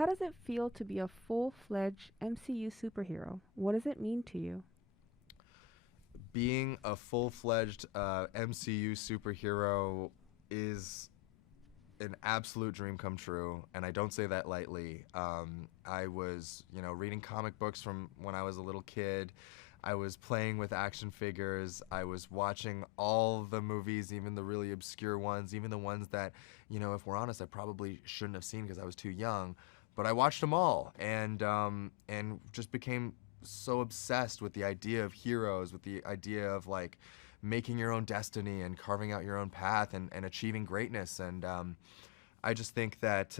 How does it feel to be a full-fledged MCU superhero? What does it mean to you? Being a full-fledged MCU superhero is an absolute dream come true, and I don't say that lightly. I was, reading comic books from when I was a little kid. I was playing with action figures. I was watching all the movies, even the really obscure ones, even the ones that, if we're honest, I probably shouldn't have seen because I was too young. But I watched them all, and just became so obsessed with the idea of heroes, with the idea of like making your own destiny and carving out your own path and achieving greatness. And I just think that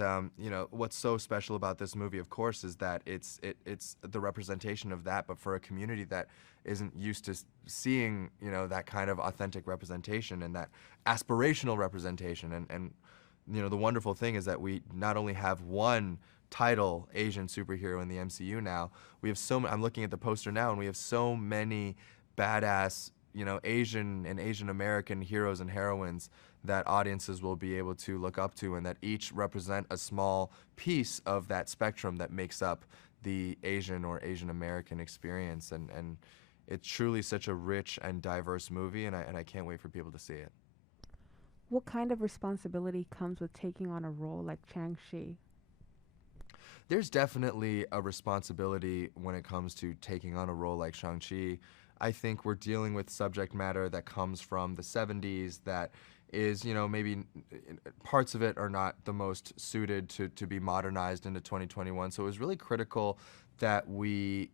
what's so special about this movie, of course, is that it's the representation of that, but for a community that isn't used to seeing that kind of authentic representation and that aspirational representation. And the wonderful thing is that we not only have one title Asian superhero in the MCU now, we have so I'm looking at the poster now, and we have so many badass Asian and Asian American heroes and heroines that audiences will be able to look up to, and that each represent a small piece of that spectrum that makes up the Asian or Asian American experience. And it's truly such a rich and diverse movie, and I can't wait for people to see it. What kind of responsibility comes with taking on a role like Shang-Chi? There's definitely a responsibility when it comes to taking on a role like Shang-Chi. I think we're dealing with subject matter that comes from the 70s that is, maybe parts of it are not the most suited to be modernized into 2021. So it was really critical that we,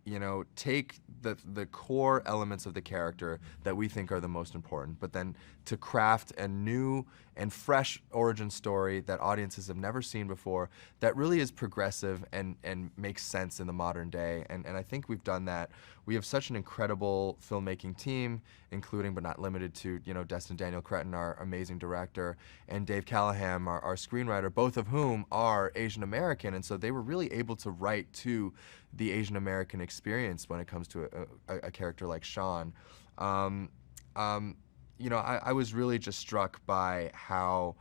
take the core elements of the character that we think are the most important, but then to craft a new and fresh origin story that audiences have never seen before, that really is progressive and makes sense in the modern day. And I think we've done that. We have such an incredible filmmaking team, including but not limited to, Destin Daniel Cretton, our amazing director, and Dave Callahan, our screenwriter, both of whom are Asian American. And so they were really able to write to the Asian American experience when it comes to a character like Sean. Um, um, I was really just struck by how,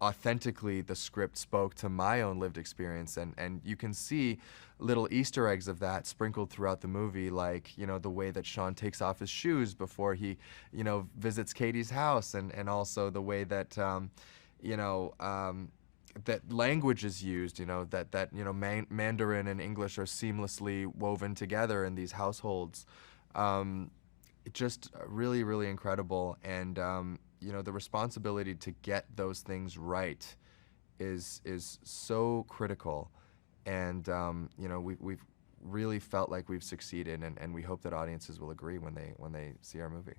authentically the script spoke to my own lived experience. And you can see little Easter eggs of that sprinkled throughout the movie, like, the way that Sean takes off his shoes before he, visits Katie's house, and also the way that, you know, um, that language is used, Mandarin and English are seamlessly woven together in these households. Um, just really, really incredible. And the responsibility to get those things right is so critical. And we've really felt like we've succeeded, and we hope that audiences will agree when they see our movie.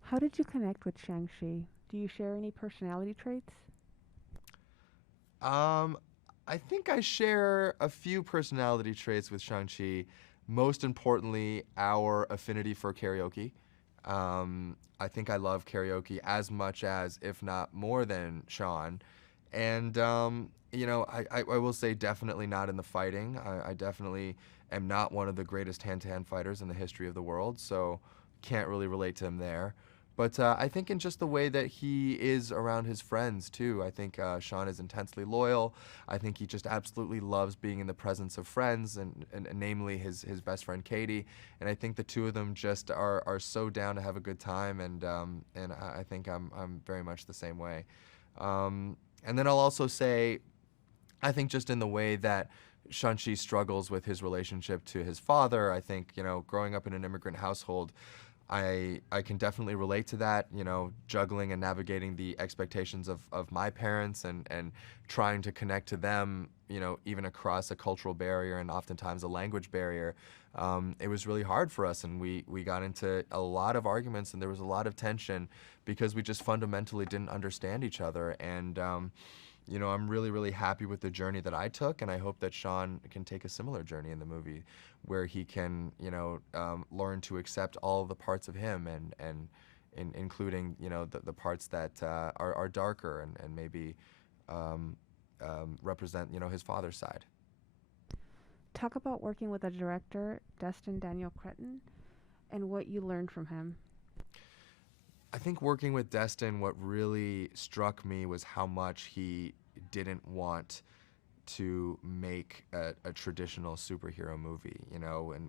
How did you connect with Shang-Chi? Do you share any personality traits? Um, I think I share a few personality traits with Shang-Chi. Most importantly, our affinity for karaoke. I think I love karaoke as much as, if not more than, Sean. And, I will say definitely not in the fighting. I definitely am not one of the greatest hand to hand fighters in the history of the world, so can't really relate to him there. But I think in just the way that he is around his friends, too. I think Sean is intensely loyal. I think he just absolutely loves being in the presence of friends, and namely his best friend Katie. And I think the two of them just are so down to have a good time, and I think I'm very much the same way. And then I'll also say, I think just in the way that Shang-Chi struggles with his relationship to his father, I think, growing up in an immigrant household, I can definitely relate to that, juggling and navigating the expectations of my parents, and trying to connect to them, even across a cultural barrier and oftentimes a language barrier. It was really hard for us, and we got into a lot of arguments, and there was a lot of tension because we just fundamentally didn't understand each other. And I'm really, really happy with the journey that I took, and I hope that Sean can take a similar journey in the movie, where he can, learn to accept all of the parts of him, and including, the parts that are darker, and maybe um, represent, his father's side. Talk about working with a director, Destin Daniel Cretton, and what you learned from him. I think working with Destin, what really struck me was how much he didn't want to make a traditional superhero movie, you know, and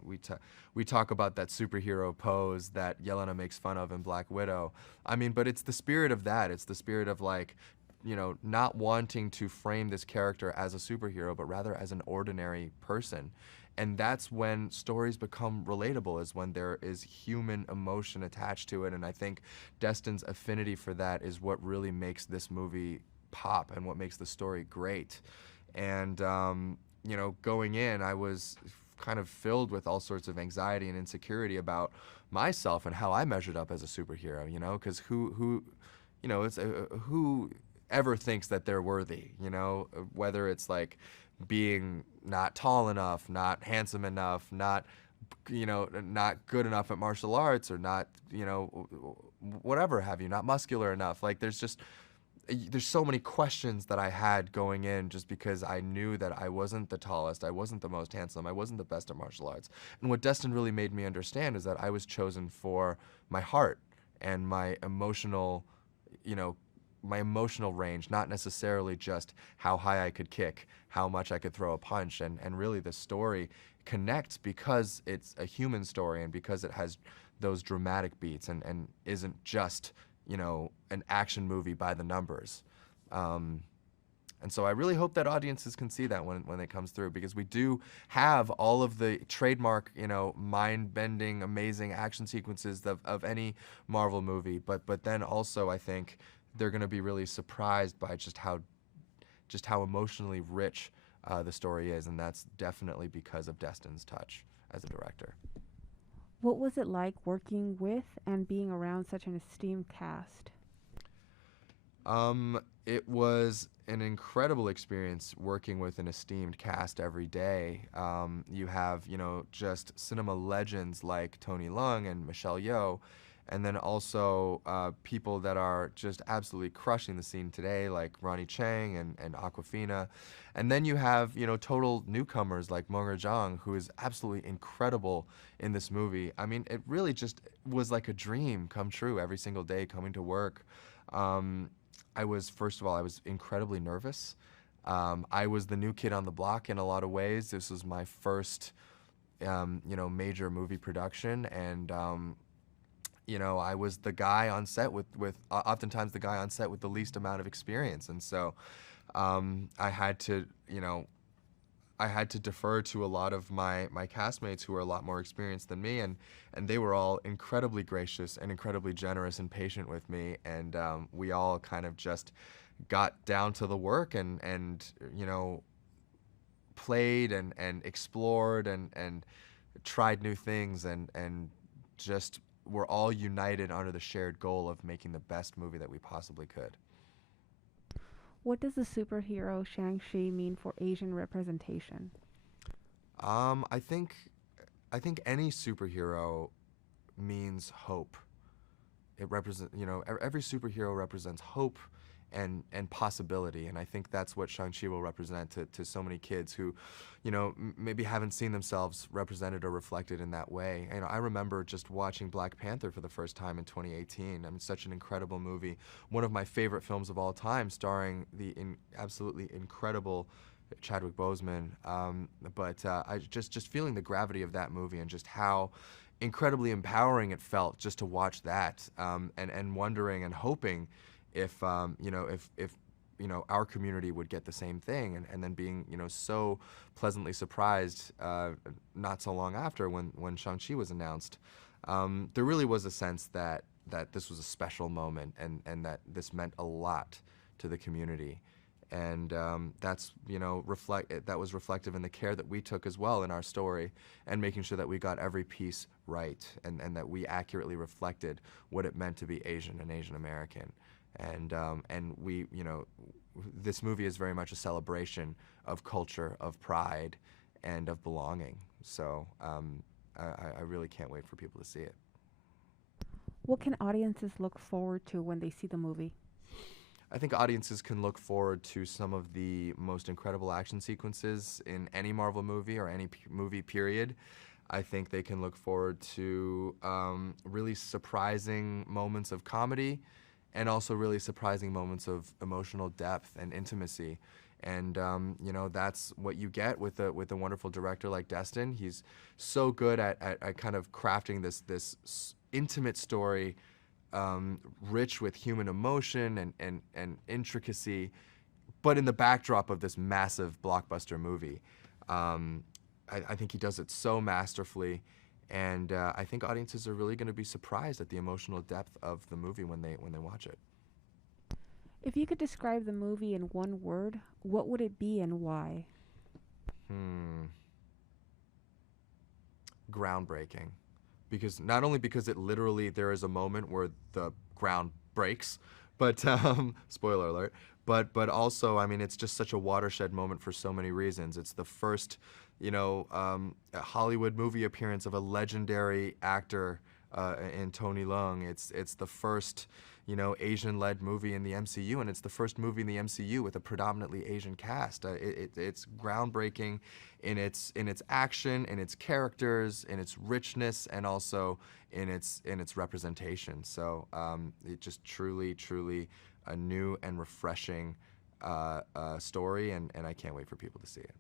we talk about that superhero pose that Yelena makes fun of in Black Widow. I mean, but it's the spirit of that. It's the spirit of like, you know, not wanting to frame this character as a superhero, but rather as an ordinary person. And that's when stories become relatable, is when there is human emotion attached to it. And I think Destin's affinity for that is what really makes this movie pop and what makes the story great. And, you know, going in, I was kind of filled with all sorts of anxiety and insecurity about myself and how I measured up as a superhero, you know, because you know, who ever thinks that they're worthy, you know, whether it's like being not tall enough, not handsome enough, not, you know, not good enough at martial arts, or not, you know, whatever have you, not muscular enough. Like there's so many questions that I had going in, just because I knew that I wasn't the tallest, I wasn't the most handsome, I wasn't the best at martial arts. And what Destin really made me understand is that I was chosen for my heart and my emotional, you know, my emotional range, not necessarily just how high I could kick, how much I could throw a punch. And really the story connects because it's a human story and because it has those dramatic beats and isn't just, you know, an action movie by the numbers. Um, and so I really hope that audiences can see that when it comes through, because we do have all of the trademark, you know, mind-bending, amazing action sequences of any Marvel movie. But then also I think they're going to be really surprised by just how emotionally rich the story is, and that's definitely because of Destin's touch as a director. What was it like working with and being around such an esteemed cast? It was an incredible experience working with an esteemed cast every day. You have, you know, just cinema legends like Tony Leung and Michelle Yeoh, and then also people that are just absolutely crushing the scene today, like Ronnie Chang and Aquafina. And then you have, you know, total newcomers like Monger Jang, who is absolutely incredible in this movie. I mean, it really just was like a dream come true every single day coming to work. Um, first of all, I was incredibly nervous. I was the new kid on the block in a lot of ways. This was my first, you know, major movie production, and you know, I was the guy on set with oftentimes the guy on set with the least amount of experience, and so I had to, you know, I had to defer to a lot of my castmates who were a lot more experienced than me, and they were all incredibly gracious and incredibly generous and patient with me, and we all kind of just got down to the work and you know, played and explored and tried new things and just were all united under the shared goal of making the best movie that we possibly could. What does the superhero Shang-Chi mean for Asian representation? Um, I think I think any superhero means hope. It represents, you know, every superhero represents hope and possibility, and I think that's what Shang-Chi will represent to so many kids who, you know, maybe haven't seen themselves represented or reflected in that way. You know, I remember just watching Black Panther for the first time in 2018. I mean, such an incredible movie, one of my favorite films of all time, starring the absolutely incredible Chadwick Boseman. I just feeling the gravity of that movie and just how incredibly empowering it felt just to watch that, and wondering and hoping if, you know, if you know, our community would get the same thing, and then being, you know, so pleasantly surprised not so long after when Shang-Chi was announced. There really was a sense that this was a special moment, and that this meant a lot to the community. And that's, you know, that was reflective in the care that we took as well in our story, and making sure that we got every piece right, and that we accurately reflected what it meant to be Asian and Asian American. And we, you know, this movie is very much a celebration of culture, of pride, and of belonging. So I really can't wait for people to see it. What can audiences look forward to when they see the movie? I think audiences can look forward to some of the most incredible action sequences in any Marvel movie or any movie period. I think they can look forward to really surprising moments of comedy, and also really surprising moments of emotional depth and intimacy. And you know, that's what you get with a wonderful director like Destin. He's so good at kind of crafting this intimate story, rich with human emotion and intricacy, but in the backdrop of this massive blockbuster movie. Um, I think he does it so masterfully, and I think audiences are really going to be surprised at the emotional depth of the movie when they watch it. If you could describe the movie in one word, what would it be and why? Hmm. Groundbreaking, because not only because it literally there is a moment where the ground breaks, but spoiler alert. But also, I mean, it's just such a watershed moment for so many reasons. It's the first, Hollywood movie appearance of a legendary actor in Tony Leung. It's the first, Asian-led movie in the MCU, and it's the first movie in the MCU with a predominantly Asian cast. It's groundbreaking in its action, in its characters, in its richness, and also in its representation. So it just truly a new and refreshing story, and I can't wait for people to see it.